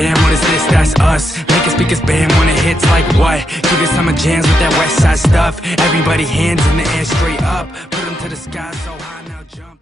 Damn, what is this? That's us. Making speakers bam when it hits like what? Give it summer jams with that west side stuff. Everybody hands in the air straight up. Put them to the sky so high now jump.